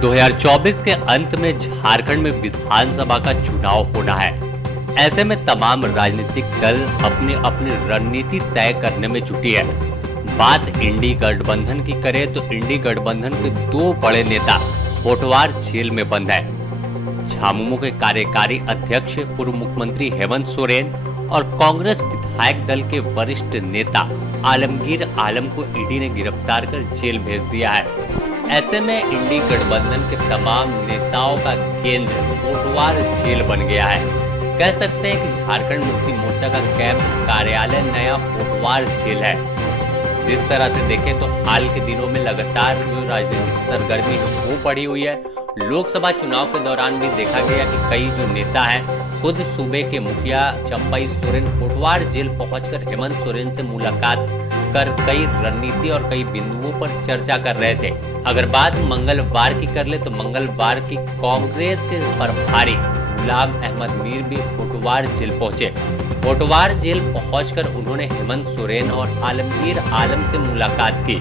2024 के अंत में झारखंड में विधानसभा का चुनाव होना है। ऐसे में तमाम राजनीतिक दल अपनी अपनी रणनीति तय करने में जुटी है। बात इंडी गठबंधन की करें तो इंडी गठबंधन के दो बड़े नेता होटवार जेल में बंद है। झामुमो के कार्यकारी अध्यक्ष पूर्व मुख्यमंत्री हेमंत सोरेन और कांग्रेस विधायक दल के वरिष्ठ नेता आलमगीर आलम को ईडी ने गिरफ्तार कर जेल भेज दिया है। ऐसे में इंडी गठबंधन के तमाम नेताओं का केंद्र होटवार जेल बन गया है। कह सकते हैं कि झारखंड मुक्ति मोर्चा का कैंप कार्यालय नया होटवार जेल है। जिस तरह से देखें तो हाल के दिनों में लगातार जो राजनीतिक सरगर्मी है वो बढ़ी हुई है। लोकसभा चुनाव के दौरान भी देखा गया कि कई जो नेता हैं खुद सूबे के मुखिया चंपई सोरेन होटवार जेल पहुंचकर हेमंत सोरेन से मुलाकात कर कई रणनीति और कई बिंदुओं पर चर्चा कर रहे थे। अगर बात मंगलवार की कर ले तो मंगलवार की कांग्रेस के प्रभारी गुलाम अहमद मीर भी होटवार जेल पहुंचे। होटवार जेल पहुंचकर उन्होंने हेमंत सोरेन और आलमगीर आलम से मुलाकात की।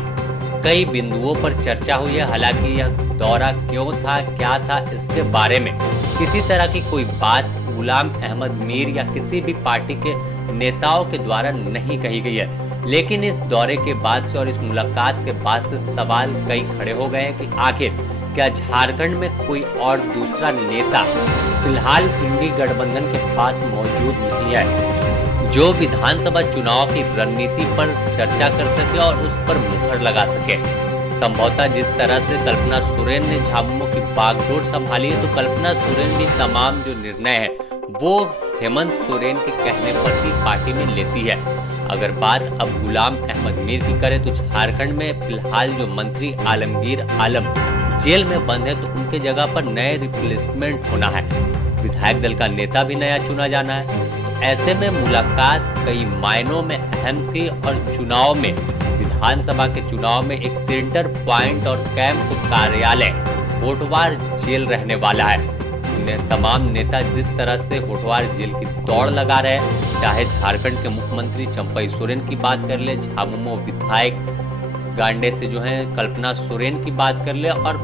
कई बिंदुओं पर चर्चा हुई है। हालांकि यह दौरा क्यों था, क्या था, इसके बारे में किसी तरह की कोई बात गुलाम अहमद मीर या किसी भी पार्टी के नेताओं के द्वारा नहीं कही गई है। लेकिन इस दौरे के बाद से और इस मुलाकात के बाद से सवाल कई खड़े हो गए हैं कि आखिर क्या झारखंड में कोई और दूसरा नेता फिलहाल इंडी गठबंधन के पास मौजूद नहीं है जो विधानसभा चुनाव की रणनीति पर चर्चा कर सके और उस पर मुहर लगा सके। संभवतः जिस तरह से कल्पना सोरेन ने झामुमो की बागडोर संभाली है तो कल्पना सोरेन भी तमाम जो निर्णय है वो हेमंत सोरेन के कहने पर ही पार्टी में लेती है। अगर बात अब गुलाम अहमद मीर की करें तो झारखंड में फिलहाल जो मंत्री आलमगीर आलम जेल में बंद है तो उनके जगह पर नए रिप्लेसमेंट होना है। विधायक दल का नेता भी नया चुना जाना है। तो ऐसे में मुलाकात कई मायनों में अहम थी और चुनाव में विधानसभा के चुनाव में एक सेंटर पॉइंट और कैंप कार्यालय होटवार जेल रहने वाला है। तमाम नेता जिस तरह से होटवार जेल की दौड़ लगा रहे हैं, चाहे झारखंड के मुख्यमंत्री चंपई सोरेन की बात कर ले, झामुमो विधायक गांडे से जो है कल्पना सोरेन की बात कर ले और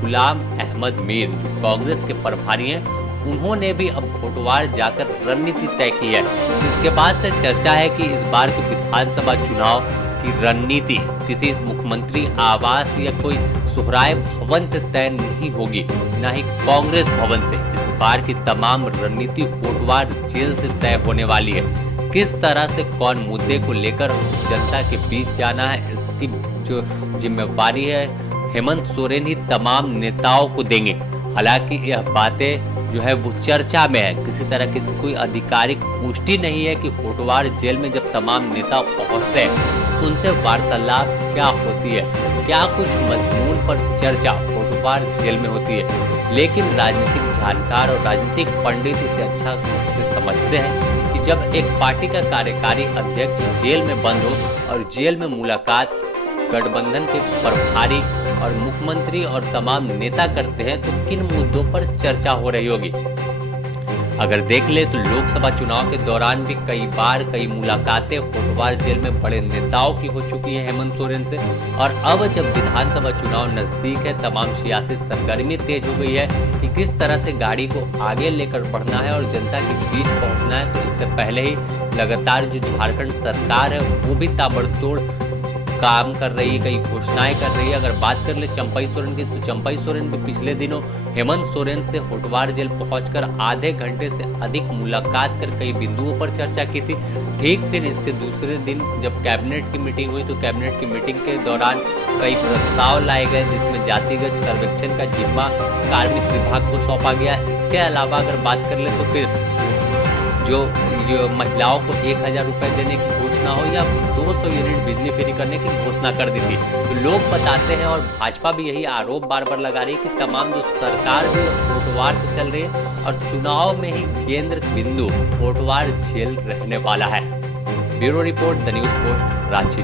गुलाम अहमद मीर जो कांग्रेस के प्रभारी हैं, उन्होंने भी अब होटवार जाकर रणनीति तय की है। इसके बाद से चर्चा है कि इस बार के विधानसभा चुनाव की रणनीति किसी मुख्यमंत्री आवास या कोई सुहराय भवन से तय नहीं होगी, न ही कांग्रेस भवन से। इस बार की तमाम रणनीति होटवार जेल से तय होने वाली है। किस तरह से कौन मुद्दे को लेकर जनता के बीच जाना है, इसकी जो जिम्मेवारी है हेमंत सोरेन ही तमाम नेताओं को देंगे। हालांकि यह बातें जो है वो चर्चा में है, किसी तरह की कोई आधिकारिक पुष्टि नहीं है कि होटवार जेल में जब तमाम नेता पहुंचते हैं तो उनसे वार्तालाप क्या होती है, क्या कुछ मजमून पर चर्चा होटवार जेल में होती है। लेकिन राजनीतिक जानकार और राजनीतिक पंडित इसे अच्छा से समझते हैं कि जब एक पार्टी का कार्यकारी अध्यक्ष जेल में बंद हो और जेल में मुलाकात गठबंधन के प्रभारी और मुख्यमंत्री और तमाम नेता करते हैं तो किन मुद्दों पर चर्चा हो रही होगी। अगर देख ले तो लोकसभा चुनाव के दौरान भी कई बार कई मुलाकातें होटवार जेल में बड़े नेताओं की हो चुकी है हेमंत सोरेन से। और अब जब विधानसभा चुनाव नजदीक है, तमाम सियासी सरगर्मी तेज हो गई है कि किस तरह से गाड़ी को आगे लेकर बढ़ना है और जनता के बीच पहुंचना है। तो इससे पहले ही लगातार जो झारखंड सरकार है वो भी ताबड़तोड़ काम कर रही है, कई घोषणाएं कर रही है। अगर बात कर ले चंपई सोरेन की तो चंपई सोरेन भी पिछले दिनों हेमंत सोरेन से होटवार जेल पहुंचकर आधे घंटे से अधिक मुलाकात कर कई बिंदुओं पर चर्चा की थी। ठीक फिर इसके दूसरे दिन जब कैबिनेट की मीटिंग हुई तो कैबिनेट की मीटिंग के दौरान कई प्रस्ताव लाए गए जिसमें जातिगत सर्वेक्षण का जिम्मा कार्मिक विभाग को सौंपा गया। इसके अलावा अगर बात कर ले तो फिर जो महिलाओं को 1000 रुपए देने की घोषणा हो या 200 यूनिट बिजली फ्री करने की घोषणा कर दी थी। तो लोग बताते हैं और भाजपा भी यही आरोप बार बार लगा रही है कि तमाम जो सरकार जो होटवार से चल रही है और चुनाव में ही केंद्र बिंदु होटवार जेल रहने वाला है। Bureau report, the news post, Ranchi.